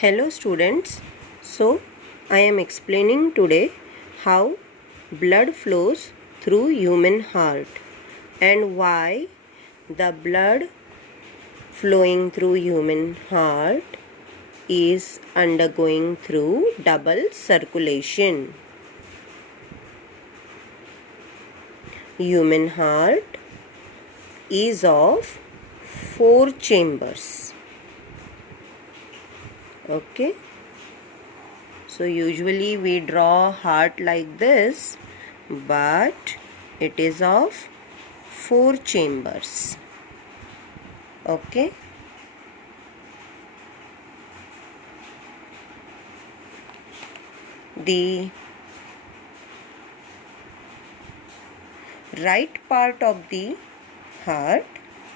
Hello students, so I am explaining today how blood flows through human heart and why the blood flowing through human heart is undergoing through double circulation. Human heart is of 4 chambers. Okay, so usually we draw heart like this, but it is of 4 chambers. Okay, the right part of the heart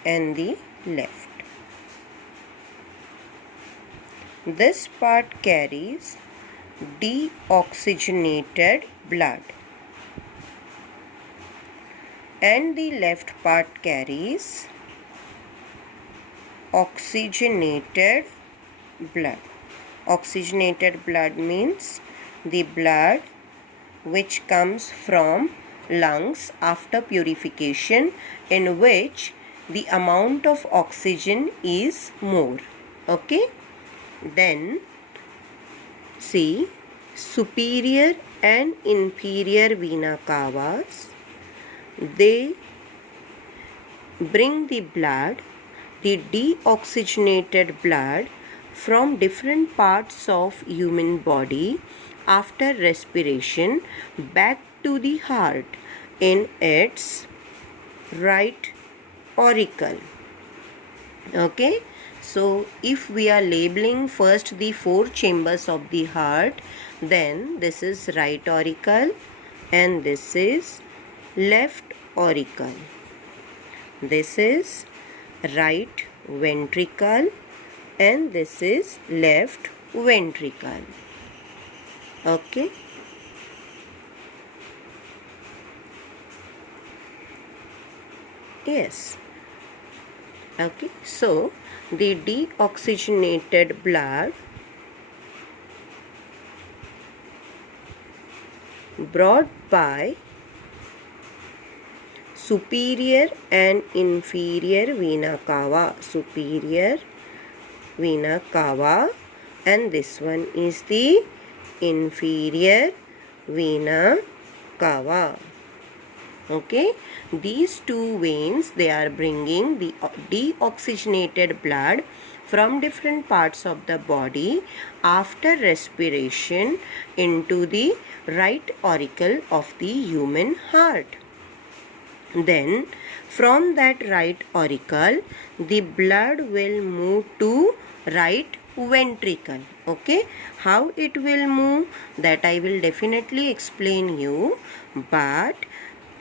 and the left. This part carries deoxygenated blood and the left part carries oxygenated blood. Oxygenated blood means the blood which comes from lungs after purification, in which the amount of oxygen is more. Okay, then see, superior and inferior vena cavas, they bring the blood, the deoxygenated blood, from different parts of human body after respiration back to the heart in its right auricle. Okay, so if we are labeling first the 4 chambers of the heart, then this is right auricle and this is left auricle. This is right ventricle and this is left ventricle. Okay, yes. Okay, so the deoxygenated blood brought by superior and inferior vena cava. Superior vena cava and this one is the inferior vena cava. Okay, these two veins, they are bringing the deoxygenated blood from different parts of the body after respiration into the right auricle of the human heart. Then from that right auricle, the blood will move to right ventricle. Okay, how it will move, that I will definitely explain you, but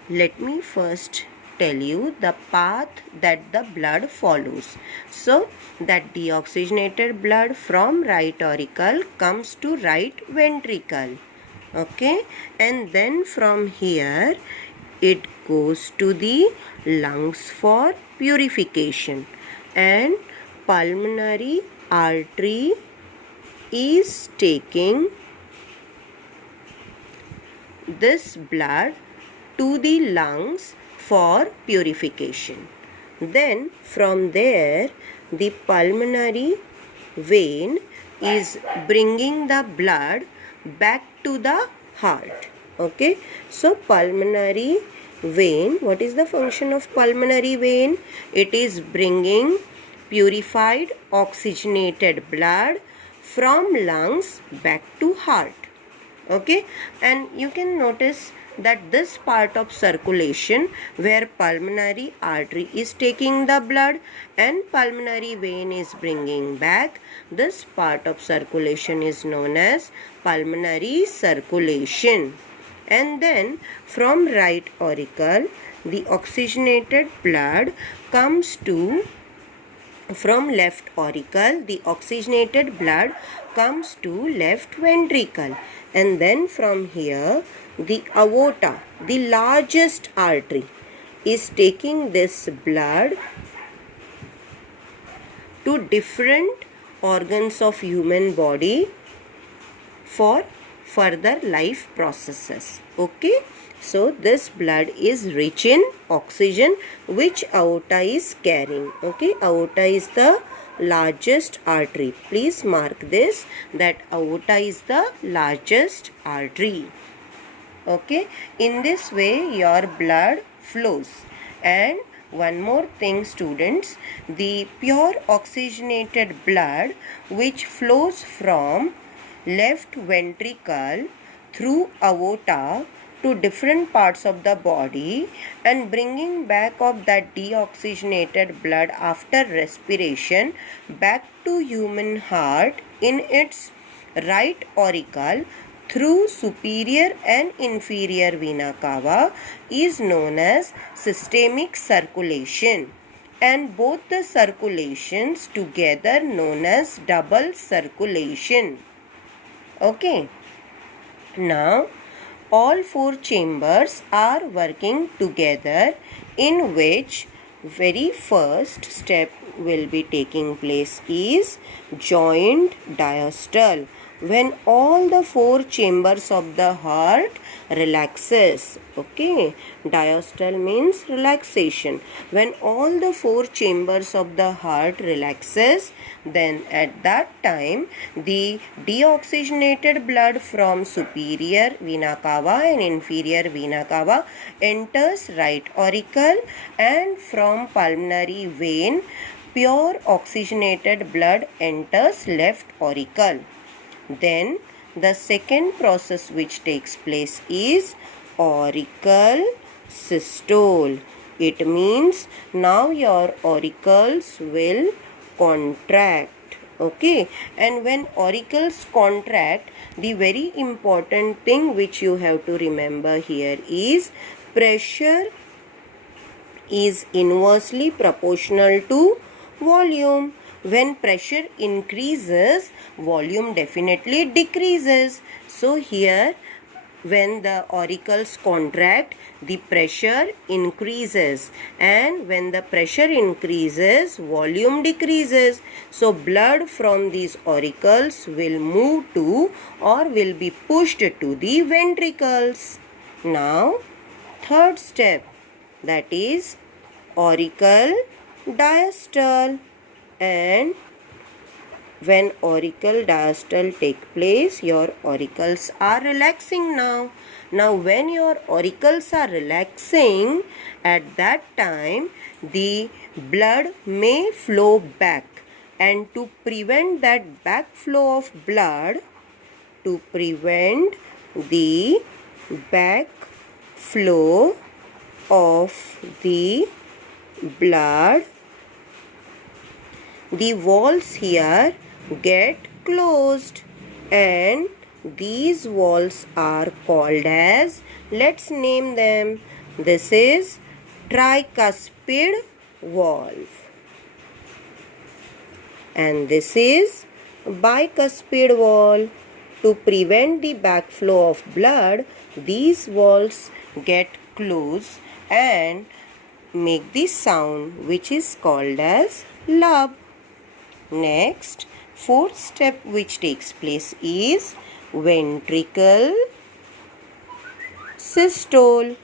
let me first tell you the path that the blood follows. So that deoxygenated blood from right auricle comes to right ventricle. Okay, and then from here it goes to the lungs for purification, and pulmonary artery is taking this blood to the lungs for purification. Then from there the pulmonary vein is bringing the blood back to the heart. Okay, so pulmonary vein, what is the function of pulmonary vein? It is bringing purified oxygenated blood from lungs back to heart. Okay, and you can notice that this part of circulation where pulmonary artery is taking the blood and pulmonary vein is bringing back, this part of circulation is known as pulmonary circulation. And then from right auricle, the oxygenated blood comes to, from left auricle, the oxygenated blood comes to left ventricle, and then from here the aorta, the largest artery, is taking this blood to different organs of human body for further life processes. Okay, so this blood is rich in oxygen which aorta is carrying. Okay, aorta is the largest artery. Please mark this, that aorta is the largest artery. Okay, in this way your blood flows. And one more thing, students, the pure oxygenated blood which flows from left ventricle through aorta to different parts of the body and bringing back of that deoxygenated blood after respiration back to human heart in its right auricle through superior and inferior vena cava is known as systemic circulation, and both the circulations together known as double circulation. Okay, now all four chambers are working together, in which very first step will be taking place is joint diastole, when all the four chambers of the heart relaxes. Okay, diastole means relaxation. When all the four chambers of the heart relaxes, then at that time the deoxygenated blood from superior vena cava and inferior vena cava enters right auricle, and from pulmonary vein pure oxygenated blood enters left auricle. Then the second process which takes place is auricle systole. It means now your auricles will contract. Okay, and when auricles contract, the very important thing which you have to remember here is pressure is inversely proportional to volume. When pressure increases, volume definitely decreases. So here, when the auricles contract, the pressure increases, and when the pressure increases, volume decreases. So blood from these auricles will move to or will be pushed to the ventricles. Now, third step, that is auricle diastole. And when auricle diastole take place, your auricles are relaxing now. Now when your auricles are relaxing, at that time the blood may flow back. And to prevent that backflow of blood, to prevent the backflow of the blood, the walls here get closed, and these walls are called as, let's name them. This is tricuspid valve, and this is bicuspid valve. To prevent the backflow of blood, these walls get closed and make the sound which is called as lub. Next, fourth step which takes place is ventricle systole.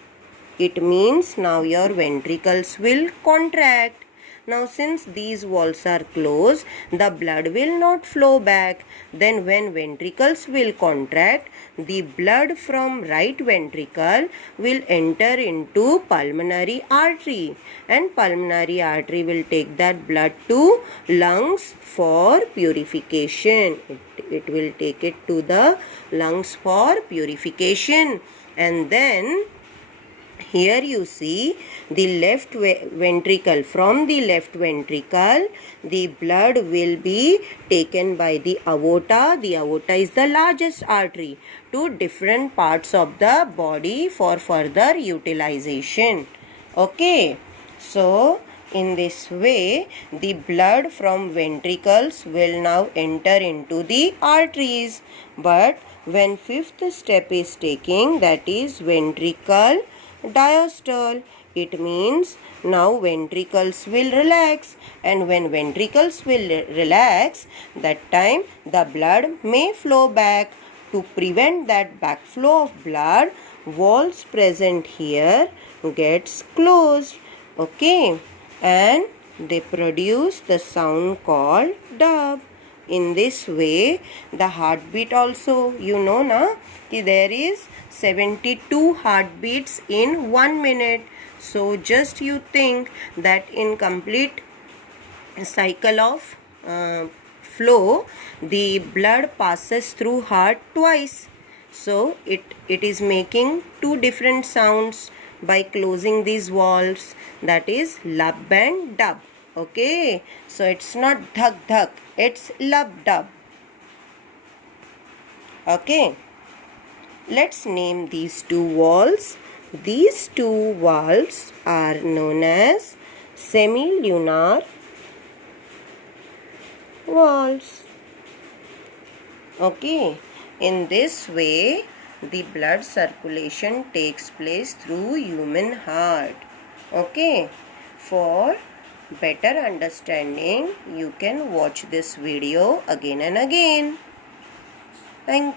It means now your ventricles will contract. Now since these walls are closed, the blood will not flow back. Then when ventricles will contract, the blood from right ventricle will enter into pulmonary artery, and pulmonary artery will take that blood to lungs for purification. It will take it to the lungs for purification. And then here you see the left ventricle. From the left ventricle, the blood will be taken by the aorta. The aorta is the largest artery, to different parts of the body for further utilization. Okay, so in this way, the blood from ventricles will now enter into the arteries. But when fifth step is taking, that is ventricle diastole, it means now ventricles will relax, and when ventricles will relax, that time the blood may flow back. To prevent that backflow of blood, valves present here gets closed. Okay, and they produce the sound called dub. In this way, the heartbeat also, you know na, there is 72 heartbeats in 1 minute. So just you think that in complete cycle of flow, the blood passes through heart twice. So it is making two different sounds by closing these valves, that is lub and dub. Okay, so it's not dhak dhak, it's lub dub. Okay, let's name these two valves. These two valves are known as semilunar valves. Okay, in this way the blood circulation takes place through human heart. Okay, for better understanding you can watch this video again and again. Thank you.